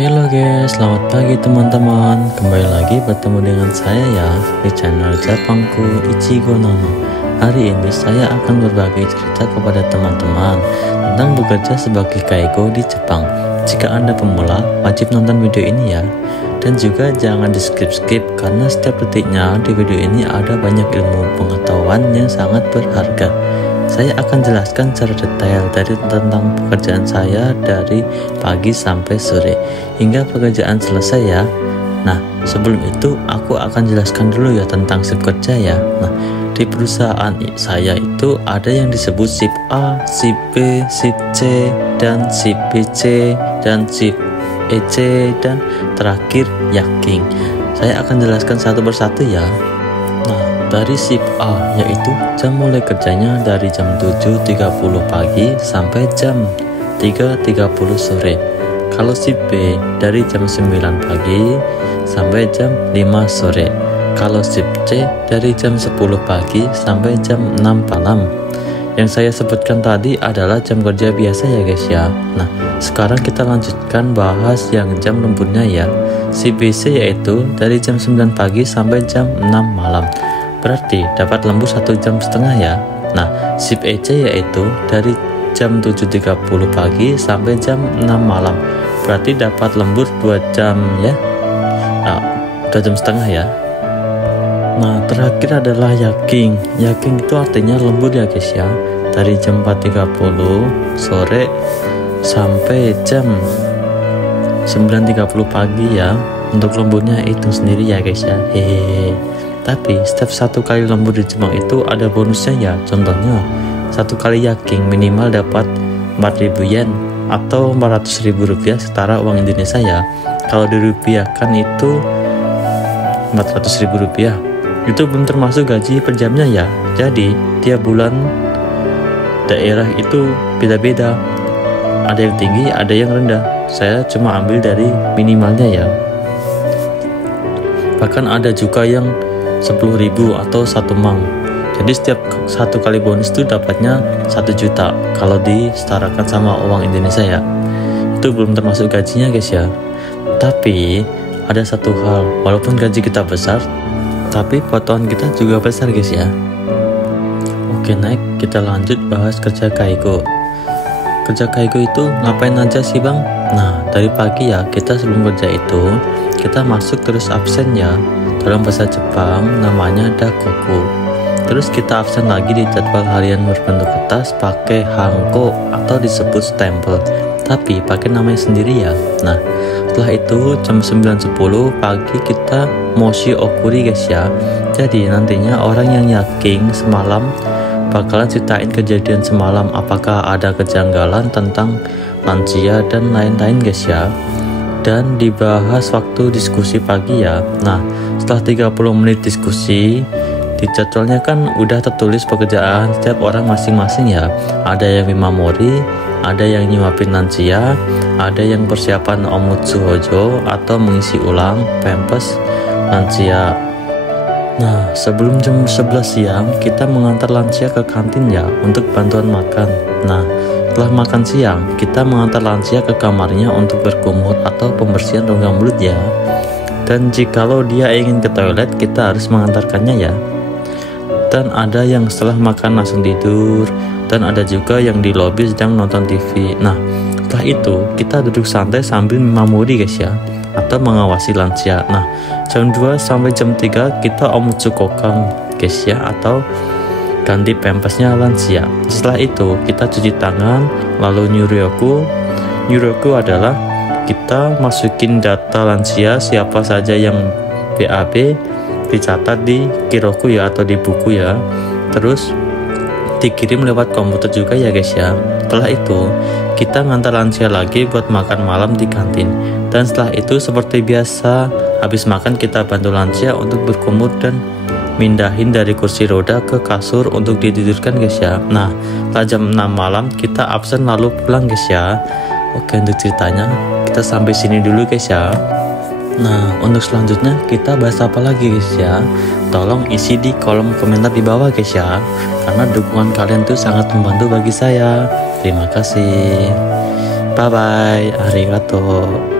Halo guys, selamat pagi teman-teman. Kembali lagi bertemu dengan saya ya di channel Jepangku Ichigo Nono. Hari ini saya akan berbagi cerita kepada teman-teman tentang bekerja sebagai Kaigo di Jepang. Jika Anda pemula, wajib nonton video ini ya. Dan juga jangan di skip-skip karena setiap detiknya di video ini ada banyak ilmu pengetahuan yang sangat berharga. Saya akan jelaskan secara detail tentang pekerjaan saya dari pagi sampai sore hingga pekerjaan selesai ya. Nah, sebelum itu aku akan jelaskan dulu ya tentang shift kerja ya. Nah, di perusahaan saya itu ada yang disebut shift A, shift B, shift C, dan shift BC, dan shift EC, dan terakhir yaking. Saya akan jelaskan satu persatu ya. Dari shift A yaitu jam mulai kerjanya dari jam 7.30 pagi sampai jam 3.30 sore. Kalau shift B dari jam 9 pagi sampai jam 5 sore. Kalau shift C dari jam 10 pagi sampai jam 6 malam. Yang saya sebutkan tadi adalah jam kerja biasa ya guys ya. Nah, sekarang kita lanjutkan bahas yang jam lemburnya ya. Shift BC yaitu dari jam 9 pagi sampai jam 6 malam. Berarti dapat lembur 1,5 jam ya. Nah, shift EC yaitu dari jam 7.30 pagi sampai jam 6 malam. Berarti dapat lembur 2 jam ya. Nah, 2,5 jam ya. Nah, terakhir adalah yaking. Yaking itu artinya lembur ya guys ya. Dari jam 4.30 sore sampai jam 9.30 pagi ya. Untuk lemburnya itu sendiri ya guys ya. Hehehe. Tapi setiap satu kali lembur di Jepang itu ada bonusnya ya. Contohnya satu kali yaking minimal dapat 4.000 yen atau 400.000 rupiah setara uang Indonesia ya. Kalau dirupiahkan itu 400.000 rupiah. Itu belum termasuk gaji per jamnya ya. Jadi tiap bulan daerah itu beda-beda. Ada yang tinggi, ada yang rendah. Saya cuma ambil dari minimalnya ya. Bahkan ada juga yang 10.000 atau 1 mang. Jadi setiap satu kali bonus itu dapatnya 1 juta kalau disetarakan sama uang Indonesia ya. Itu belum termasuk gajinya guys ya. Tapi ada satu hal, walaupun gaji kita besar tapi potongan kita juga besar guys ya. Oke, naik kita lanjut bahas kerja Kaigo. Kerja Kaigo itu ngapain aja sih bang? Nah, dari pagi ya kita sebelum kerja itu kita masuk terus absen ya. Dalam bahasa Jepang namanya dakoku. Terus kita absen lagi di jadwal harian berbentuk kertas pakai hanko atau disebut stempel, tapi pakai namanya sendiri ya. Nah, setelah itu jam 9.10 pagi kita moshi okuri guys ya. Jadi nantinya orang yang yaking semalam bakalan ceritain kejadian semalam, apakah ada kejanggalan tentang lansia dan lain-lain guys ya. Dan dibahas waktu diskusi pagi ya. Nah, setelah 30 menit diskusi, di jadwalnya kan udah tertulis pekerjaan setiap orang masing-masing ya. Ada yang mimamori, ada yang nyuapin lansia, ada yang persiapan omutsu hojo atau mengisi ulang pempes lansia. Nah, sebelum jam 11 siang kita mengantar lansia ke kantin ya untuk bantuan makan. Nah, setelah makan siang, kita mengantar lansia ke kamarnya untuk berkumur atau pembersihan rongga mulut ya. Dan jikalau dia ingin ke toilet, kita harus mengantarkannya ya. Dan ada yang setelah makan langsung tidur, dan ada juga yang di lobi sedang nonton TV. Nah, setelah itu kita duduk santai sambil memamuri guys ya, atau mengawasi lansia. Nah, jam 2 sampai jam 3 kita omutsu kokang guys ya, atau ganti pempesnya lansia. Setelah itu kita cuci tangan, lalu nyuryoku. Nyuryoku adalah kita masukin data lansia siapa saja yang BAB dicatat di kiroku ya atau di buku ya. Terus dikirim lewat komputer juga ya guys ya. Setelah itu kita ngantar lansia lagi buat makan malam di kantin. Dan setelah itu seperti biasa habis makan kita bantu lansia untuk berkumur dan mindahin dari kursi roda ke kasur untuk ditidurkan guys ya. Nah, setelah jam 6 malam kita absen lalu pulang guys ya. Oke, untuk ceritanya kita sampai sini dulu guys ya. Nah, untuk selanjutnya kita bahas apa lagi guys ya. Tolong isi di kolom komentar di bawah guys ya, karena dukungan kalian tuh sangat membantu bagi saya. Terima kasih. Bye bye. Arigato.